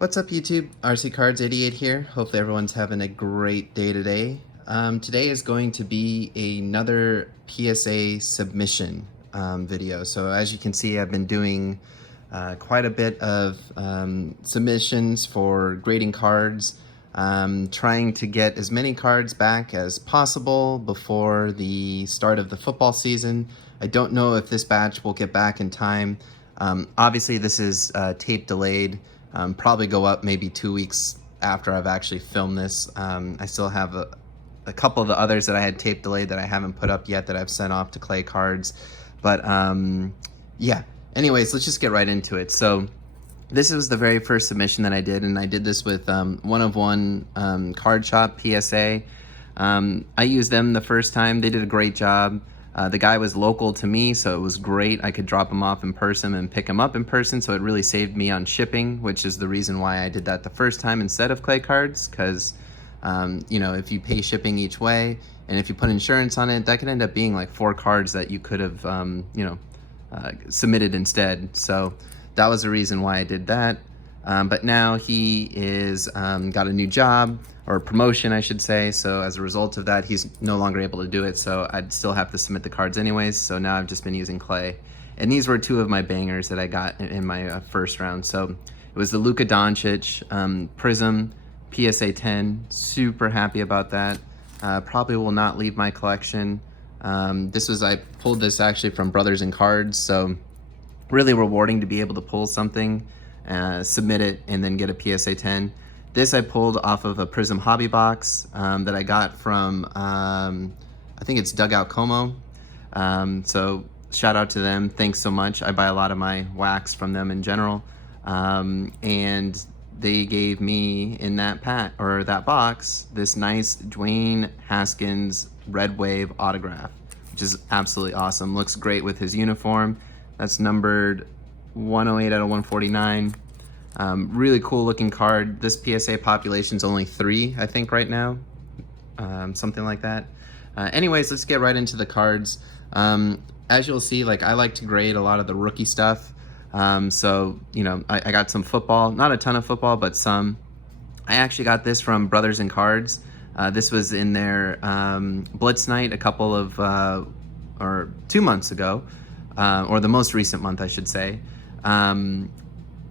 What's up YouTube? RC Cards 88 here. Hopefully everyone's having a great day today. Today is going to be another PSA submission video. So as you can see, I've been doing quite a bit of submissions for grading cards, trying to get as many cards back as possible before the start of the football season. I don't know if this batch will get back in time. Obviously this is tape delayed. Probably go up maybe 2 weeks after I've actually filmed this. I still have a couple of the others that I had tape delayed that I haven't put up yet that I've sent off to Clay Cards. But yeah, anyways, let's just get right into it. So this was the very first submission that I did, and I did this with One of One Card Shop, PSA. I used them the first time. They did a great job. The guy was local to me, so it was great. I could drop him off in person and pick him up in person, so it really saved me on shipping, which is the reason why I did that the first time instead of Clay Cards, because you know, if you pay shipping each way and if you put insurance on it, that could end up being like 4 cards that you could have you know, submitted instead. So that was the reason why I did that. But now he is got a new job, or promotion I should say, so as a result of that he's no longer able to do it, so I'd still have to submit the cards anyways. So now I've just been using Clay, and these were 2 of my bangers that I got in my first round. So it was the Luka Doncic Prism PSA 10. Super happy about that. Probably will not leave my collection. I pulled this actually from Brothers in Cards, so really rewarding to be able to pull something, submit it, and then get a PSA 10. This I pulled off of a Prism hobby box that I got from, I think it's Dugout Como. So shout out to them. Thanks so much. I buy a lot of my wax from them in general. And they gave me in that that box this nice Dwayne Haskins Red Wave autograph, which is absolutely awesome. Looks great with his uniform. That's numbered 108 out of 149. Really cool looking card. This PSA population's only 3, I think, right now. Something like that. Anyways, let's get right into the cards. As you'll see, like, I like to grade a lot of the rookie stuff. So, you know, I got some football, not a ton of football, but some. I actually got this from Brothers in Cards. This was in their Blitz Night a couple of, or 2 months ago, or the most recent month, I should say.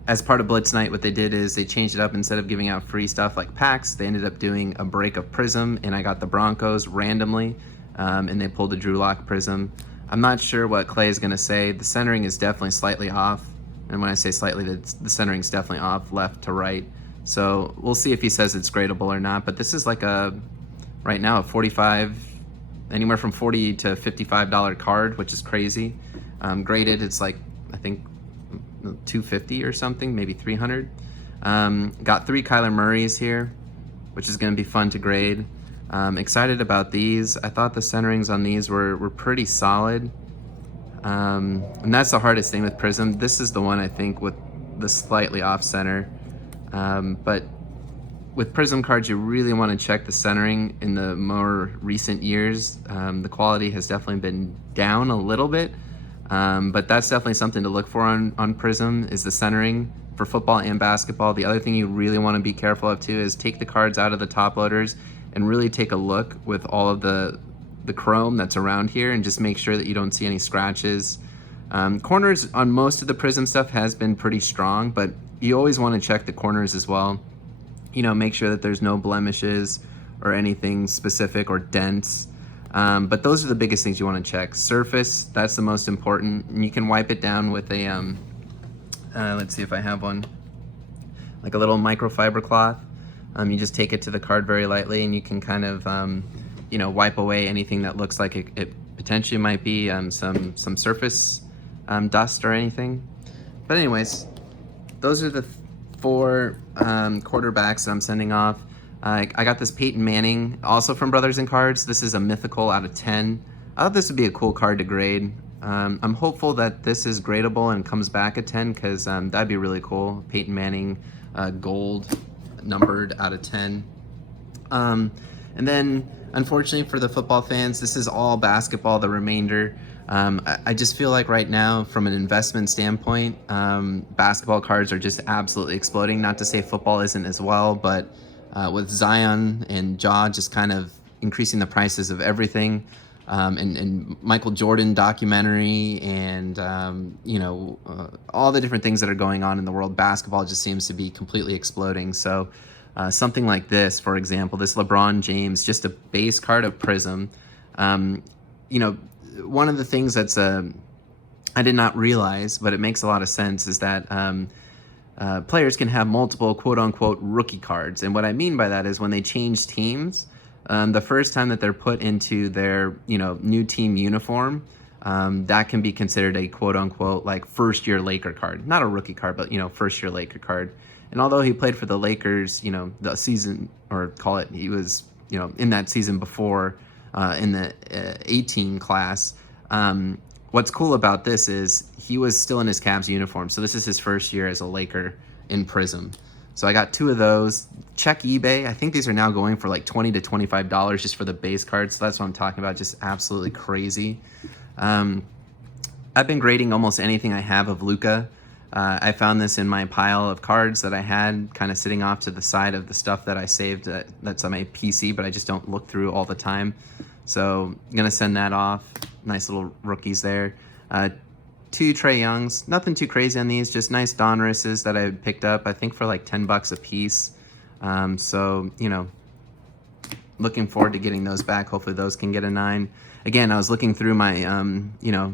As part of Blitz Night, what they did is they changed it up. Instead of giving out free stuff like packs, they ended up doing a break of Prism, and I got the Broncos randomly, and they pulled the Drew Lock Prism. I'm not sure what Clay is going to say. The centering is definitely slightly off, and when I say slightly, the centering is definitely off left to right. So we'll see if he says it's gradable or not, but this is like right now, a 45, anywhere from $40 to $55 card, which is crazy. Graded, it's like, I think, $250 or something, maybe $300. Got 3 Kyler Murrays here, which is going to be fun to grade. Excited about these. I thought the centerings on these were pretty solid, and that's the hardest thing with Prism. This is the one, I think, with the slightly off center, but with Prism cards you really want to check the centering. In the more recent years, the quality has definitely been down a little bit. But that's definitely something to look for on Prism, is the centering for football and basketball. The other thing you really want to be careful of too is take the cards out of the top loaders and really take a look with all of the chrome that's around here, and just make sure that you don't see any scratches. Corners on most of the Prism stuff has been pretty strong, but you always want to check the corners as well. You know, make sure that there's no blemishes or anything specific or dents. But those are the biggest things you want to check. Surface, that's the most important, and you can wipe it down with a let's see if I have one, like a little microfiber cloth. You just take it to the card very lightly, and you can kind of you know, wipe away anything that looks like it potentially might be some surface dust or anything. But anyways, those are the 4 quarterbacks that I'm sending off. I got this Peyton Manning, also from Brothers in Cards. This is a mythical out of 10. I thought this would be a cool card to grade. I'm hopeful that this is gradable and comes back at 10, because that'd be really cool. Peyton Manning, gold, numbered out of 10. And then, unfortunately for the football fans, this is all basketball, the remainder. I just feel like right now, from an investment standpoint, basketball cards are just absolutely exploding. Not to say football isn't as well, but with Zion and Ja just kind of increasing the prices of everything, and Michael Jordan documentary, and all the different things that are going on in the world, basketball just seems to be completely exploding. So something like this, for example, this LeBron James, just a base card of Prism. One of the things that's I did not realize, but it makes a lot of sense, is that players can have multiple quote-unquote rookie cards. And what I mean by that is when they change teams, the first time that they're put into their new team uniform, that can be considered a quote-unquote like first-year Laker card. Not a rookie card, but first-year Laker card. And although he played for the Lakers, the season, or call it, he was in that season before, in the 18 class. What's cool about this is he was still in his Cavs uniform. So this is his first year as a Laker in Prism. So I got 2 of those. Check eBay. I think these are now going for like $20 to $25 just for the base cards. So that's what I'm talking about. Just absolutely crazy. I've been grading almost anything I have of Luka. I found this in my pile of cards that I had kind of sitting off to the side of the stuff that I saved that's on my PC, but I just don't look through all the time. So I'm going to send that off. Nice little rookies there. 2 Trae Youngs. Nothing too crazy on these, just nice Donrusses that I picked up, I think for like $10 a piece. So, looking forward to getting those back. Hopefully those can get a 9. Again, I was looking through my,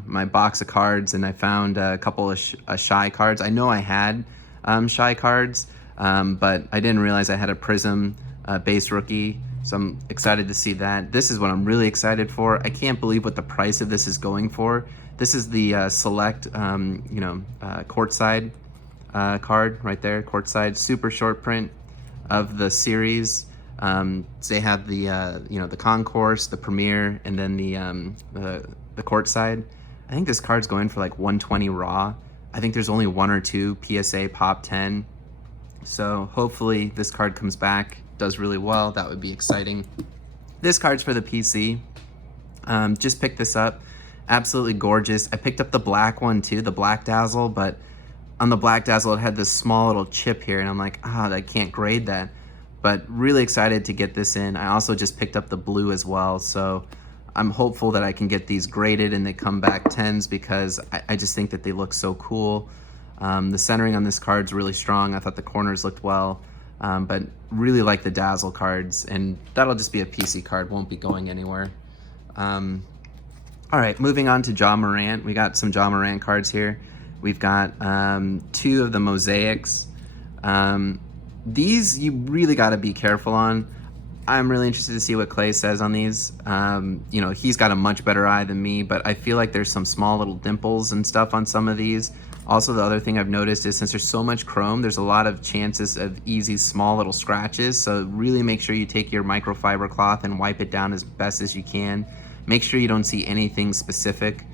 my box of cards, and I found a couple of Shy cards. I know I had Shy cards, but I didn't realize I had a Prism base rookie. So I'm excited to see that. This is what I'm really excited for. I can't believe what the price of this is going for. This is the select, courtside card right there. Courtside, super short print of the series. They have the the concourse, the premiere, and then the courtside. I think this card's going for like 120 raw. I think there's only 1 or 2 PSA pop 10. So hopefully this card comes back, does really well. That would be exciting. This card's for the PC. Just picked this up. Absolutely gorgeous. I picked up the black one too, the Black Dazzle, but on the Black Dazzle it had this small little chip here, and I'm like, I can't grade that. But really excited to get this in. I also just picked up the blue as well, so I'm hopeful that I can get these graded and they come back 10s, because I just think that they look so cool. The centering on this card's really strong. I thought the corners looked well, but really like the Dazzle cards, and that'll just be a PC card, won't be going anywhere. All right, moving on to Ja Morant. We got some Ja Morant cards here. We've got 2 of the mosaics. These you really got to be careful on. I'm really interested to see what Clay says on these. He's got a much better eye than me, but I feel like there's some small little dimples and stuff on some of these. Also, the other thing I've noticed is since there's so much chrome, there's a lot of chances of easy small little scratches. So really make sure you take your microfiber cloth and wipe it down as best as you can. Make sure you don't see anything specific.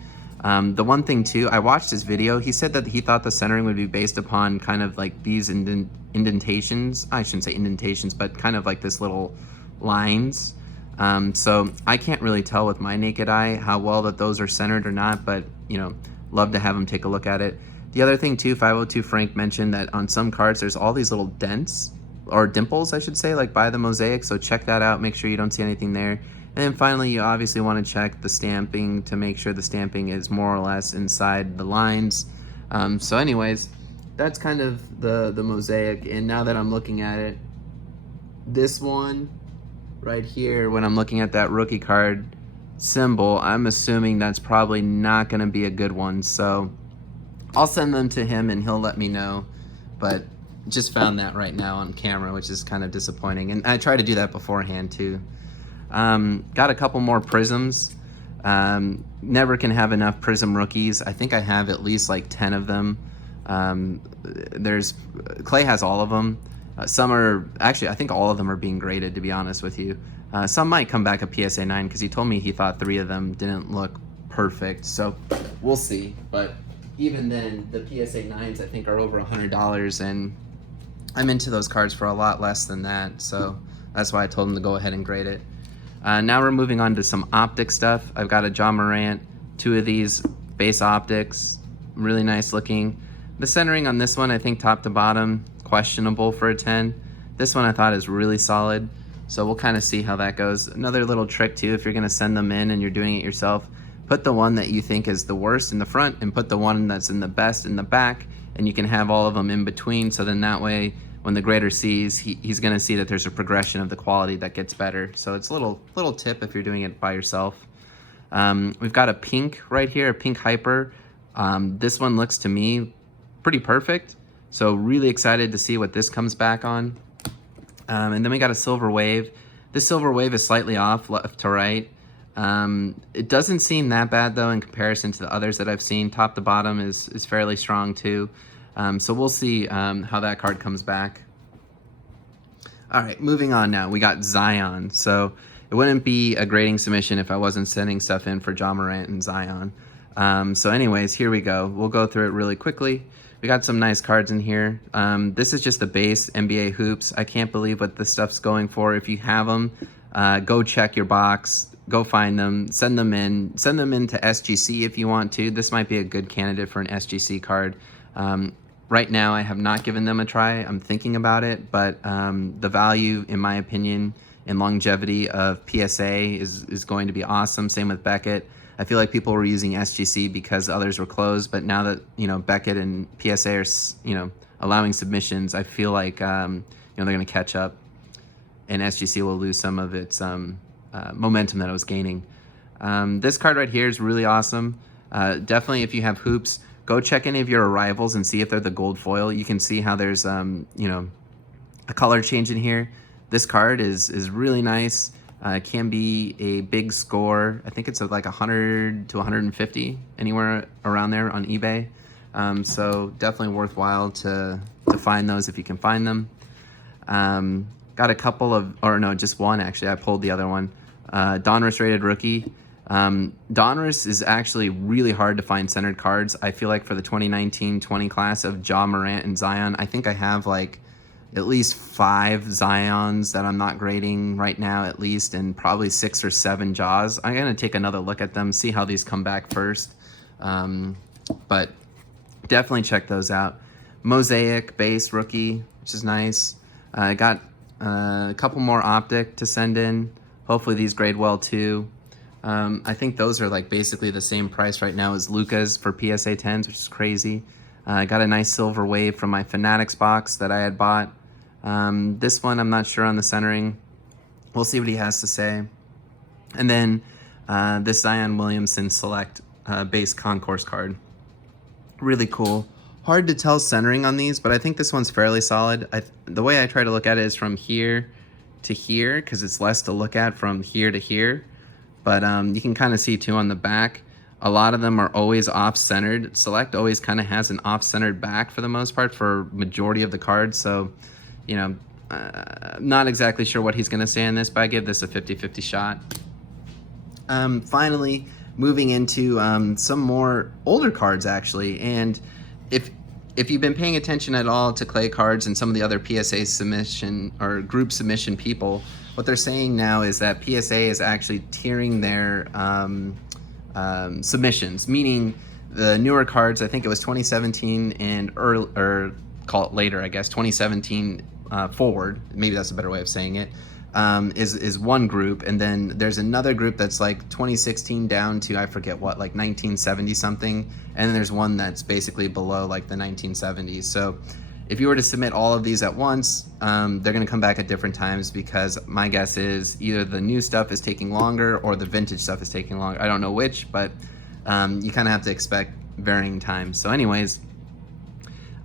The one thing too, I watched his video. He said that he thought the centering would be based upon kind of like these indentations. I shouldn't say indentations, but kind of like this little lines. So I can't really tell with my naked eye how well that those are centered or not, but love to have him take a look at it. The other thing too, 502 Frank mentioned that on some cards there's all these little dents, or dimples I should say, like by the mosaic, so check that out, make sure you don't see anything there. And then finally, you obviously want to check the stamping to make sure the stamping is more or less inside the lines. So anyways, that's kind of the mosaic. And now that I'm looking at it, this one right here, when I'm looking at that rookie card symbol, I'm assuming that's probably not going to be a good one. So I'll send them to him and he'll let me know. But just found that right now on camera, which is kind of disappointing. And I try to do that beforehand too. Got a couple more Prisms. Never can have enough Prism rookies. I think I have at least like 10 of them. Clay has all of them. Some are, actually, I think all of them are being graded, to be honest with you. Some might come back a PSA 9 because he told me he thought 3 of them didn't look perfect. So we'll see. But even then, the PSA 9s I think are over $100, and I'm into those cards for a lot less than that. So that's why I told him to go ahead and grade it. Now we're moving on to some optic stuff. I've got a Ja Morant, 2 of these base optics, really nice looking. The centering on this one, I think top to bottom, questionable for a 10. This one I thought is really solid, so we'll kind of see how that goes. Another little trick too, if you're gonna send them in and you're doing it yourself, put the one that you think is the worst in the front and put the one that's in the best in the back, and you can have all of them in between, so then that way when the grader sees, he's gonna see that there's a progression of the quality that gets better. So it's a little tip if you're doing it by yourself. We've got a pink right here, a pink hyper. This one looks to me pretty perfect, so really excited to see what this comes back on. And then we got a silver wave. This silver wave is slightly off left to right. It doesn't seem that bad though in comparison to the others that I've seen. Top to bottom is fairly strong too. So we'll see how that card comes back. All right, moving on now. We got Zion. So it wouldn't be a grading submission if I wasn't sending stuff in for Ja Morant and Zion. So anyways, here we go. We'll go through it really quickly. We got some nice cards in here. This is just the base NBA hoops. I can't believe what this stuff's going for. If you have them, go check your box. Go find them, send them in to SGC if you want to. This might be a good candidate for an SGC card. Right now, I have not given them a try. I'm thinking about it, but the value, in my opinion, and longevity of PSA is going to be awesome. Same with Beckett. I feel like people were using SGC because others were closed, but now that Beckett and PSA are allowing submissions, I feel like they're going to catch up, and SGC will lose some of its momentum that it was gaining. This card right here is really awesome. Definitely, if you have hoops, go check any of your arrivals and see if they're the gold foil. You can see how there's a color change in here. This card is really nice. It can be a big score. I think it's like 100 to 150, anywhere around there on eBay. So definitely worthwhile to find those if you can find them. Got a couple of, or no, just one actually. I pulled the other one. Donruss rated rookie. Donruss is actually really hard to find centered cards. I feel like for the 2019-20 class of Ja Morant and Zion, I think I have like at least 5 Zions that I'm not grading right now at least, and probably 6 or 7 Jaws. I'm gonna take another look at them, see how these come back first. But definitely check those out. Mosaic base rookie, which is nice. I got a couple more optic to send in. Hopefully these grade well too. I think those are like basically the same price right now as Luka's for PSA 10s, which is crazy. I got a nice silver wave from my Fanatics box that I had bought. This one I'm not sure on the centering. We'll see what he has to say. And then this Zion Williamson Select base concourse card. Really cool. Hard to tell centering on these, but I think this one's fairly solid. The way I try to look at it is from here to here, because it's less to look at from here to here. But you can kind of see too on the back, a lot of them are always off-centered. Select always kind of has an off-centered back for the most part for majority of the cards. So, not exactly sure what he's going to say in this, but I give this a 50-50 shot. Finally, moving into some more older cards actually. And if you've been paying attention at all to Clay cards and some of the other PSA submission or group submission people, what they're saying now is that PSA is actually tiering their submissions, meaning the newer cards, I think it was 2017 and early, or call it later, I guess, 2017 forward, maybe that's a better way of saying it, is one group, and then there's another group that's like 2016 down to, I forget what, like 1970 something, and then there's one that's basically below like the 1970s. So if you were to submit all of these at once, they're going to come back at different times, because my guess is either the new stuff is taking longer or the vintage stuff is taking longer. I don't know which, but you kind of have to expect varying times. So anyways,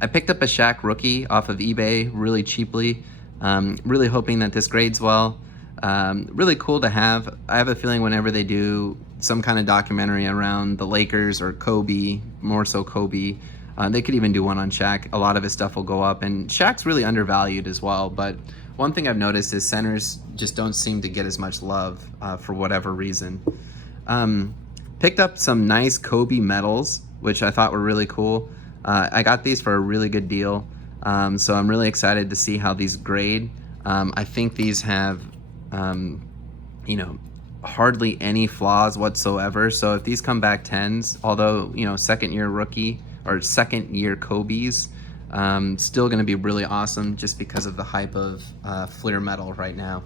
I picked up a Shaq rookie off of eBay really cheaply, really hoping that this grades well. Really cool to have. I have a feeling whenever they do some kind of documentary around the Lakers or Kobe, more so Kobe, they could even do one on Shaq. A lot of his stuff will go up, and Shaq's really undervalued as well. But one thing I've noticed is centers just don't seem to get as much love for whatever reason. Picked up some nice Kobe medals, which I thought were really cool. I got these for a really good deal, so I'm really excited to see how these grade. I think these have, hardly any flaws whatsoever. So if these come back 10s, although, you know, second year rookie or second year Kobe's, still going to be really awesome just because of the hype of Fleer metal right now.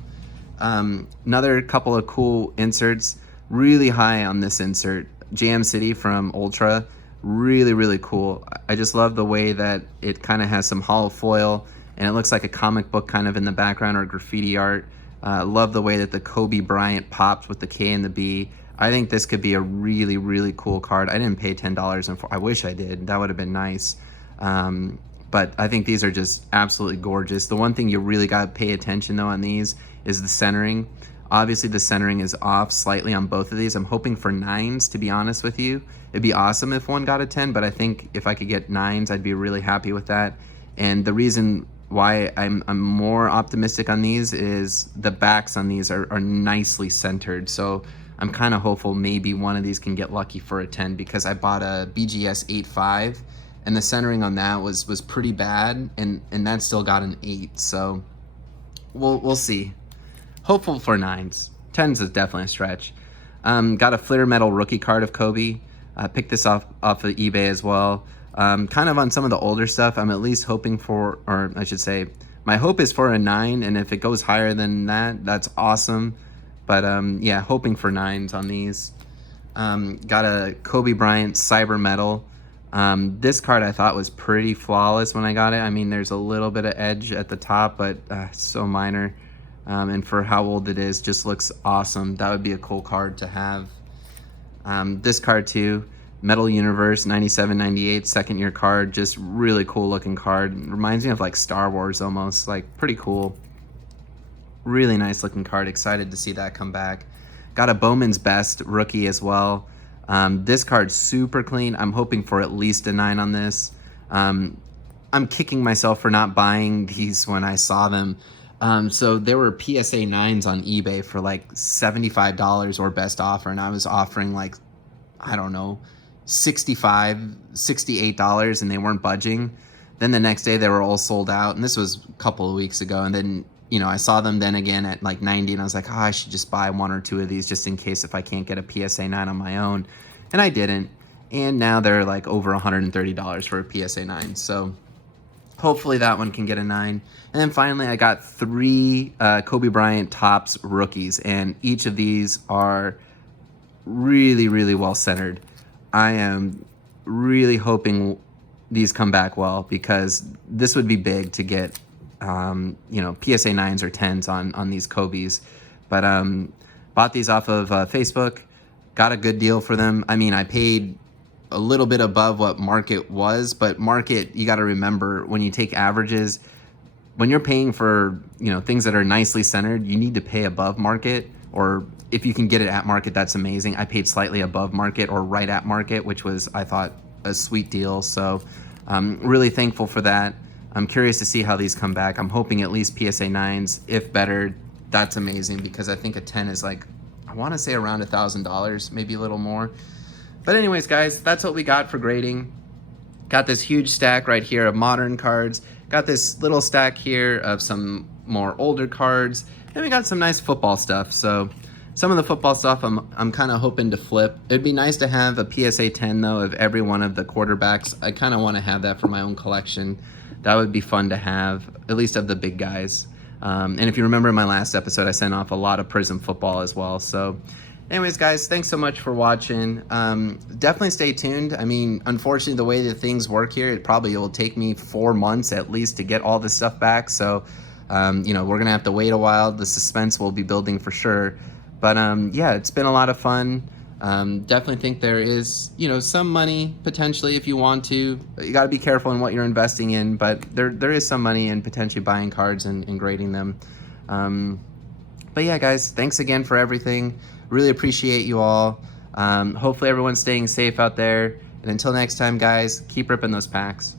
Another couple of cool inserts, really high on this insert, Jam City from Ultra, really cool. I just love the way that it kind of has some hollow foil and it looks like a comic book kind of in the background or graffiti art. Love the way that the Kobe Bryant pops with the K and the B. I think this could be a really cool card. I didn't pay $10 I wish I did. That would have been nice. But I think these are just absolutely gorgeous. The one thing you really got to pay attention though on these is the centering. Obviously the centering is off slightly on both of these. I'm hoping for 9s, to be honest with you. It'd be awesome if one got a 10, but I think if I could get 9s, I'd be really happy with that. And the reason why I'm more optimistic on these is the backs on these are nicely centered. So I'm kind of hopeful maybe one of these can get lucky for a 10, because I bought a BGS 8.5 and the centering on that was pretty bad, and that still got an 8. So we'll see. Hopeful for 9s. 10s is definitely a stretch. Got a Fleer Metal rookie card of Kobe. Picked this off of eBay as well. Kind of on some of the older stuff, I'm at least hoping for, or I should say, my hope is for a 9, and if it goes higher than that, that's awesome. But yeah, hoping for 9s on these. Got a Kobe Bryant Cyber Metal. This card I thought was pretty flawless when I got it. I mean, there's a little bit of edge at the top, but so minor. And for how old it is, just looks awesome. That would be a cool card to have. This card too, Metal Universe 97-98, second year card, just really cool looking card. Reminds me of like Star Wars almost, like pretty cool. Really nice looking card, excited to see that come back. Got a Bowman's Best rookie as well. This card's super clean. I'm hoping for at least a 9 on this. I'm kicking myself for not buying these when I saw them. So there were PSA 9s on eBay for like $75 or best offer, and I was offering like, I don't know, $65, $68, and they weren't budging. Then the next day they were all sold out, and this was a couple of weeks ago. And then, you know, I saw them then again at like 90, and I was like, oh, I should just buy 1 or 2 of these just in case if I can't get a PSA 9 on my own. And I didn't. And now they're like over $130 for a PSA 9. So hopefully that one can get a 9. And then finally, I got 3 Kobe Bryant Topps rookies, and each of these are really well centered. I am really hoping these come back well, because this would be big to get, you know, PSA 9s or 10s on these Kobe's. But bought these off of Facebook, got a good deal for them. I mean, I paid a little bit above what market was, but market, you got to remember, when you take averages, when you're paying for, you know, things that are nicely centered, you need to pay above market, or if you can get it at market, that's amazing. I paid slightly above market or right at market, which was, I thought, a sweet deal. So I'm really thankful for that. I'm curious to see how these come back. I'm hoping at least PSA 9s, if better. That's amazing, because I think a 10 is like, I want to say around $1,000, maybe a little more. But anyways, guys, that's what we got for grading. Got this huge stack right here of modern cards. Got this little stack here of some more older cards. And we got some nice football stuff. So some of the football stuff I'm kind of hoping to flip. It'd be nice to have a PSA 10 though of every one of the quarterbacks. I kind of want to have that for my own collection. That would be fun to have, at least of the big guys. And if you remember in my last episode, I sent off a lot of Prism football as well. So anyways, guys, thanks so much for watching. Definitely stay tuned. I mean, unfortunately, the way that things work here, it probably will take me 4 months at least to get all this stuff back. So, you know, we're going to have to wait a while. The suspense will be building for sure. But yeah, it's been a lot of fun. Definitely think there is, you know, some money potentially if you want to. You got to be careful in what you're investing in, but there is some money in potentially buying cards and grading them. But yeah, guys, thanks again for everything. Really appreciate you all. Hopefully everyone's staying safe out there. And until next time, guys, keep ripping those packs.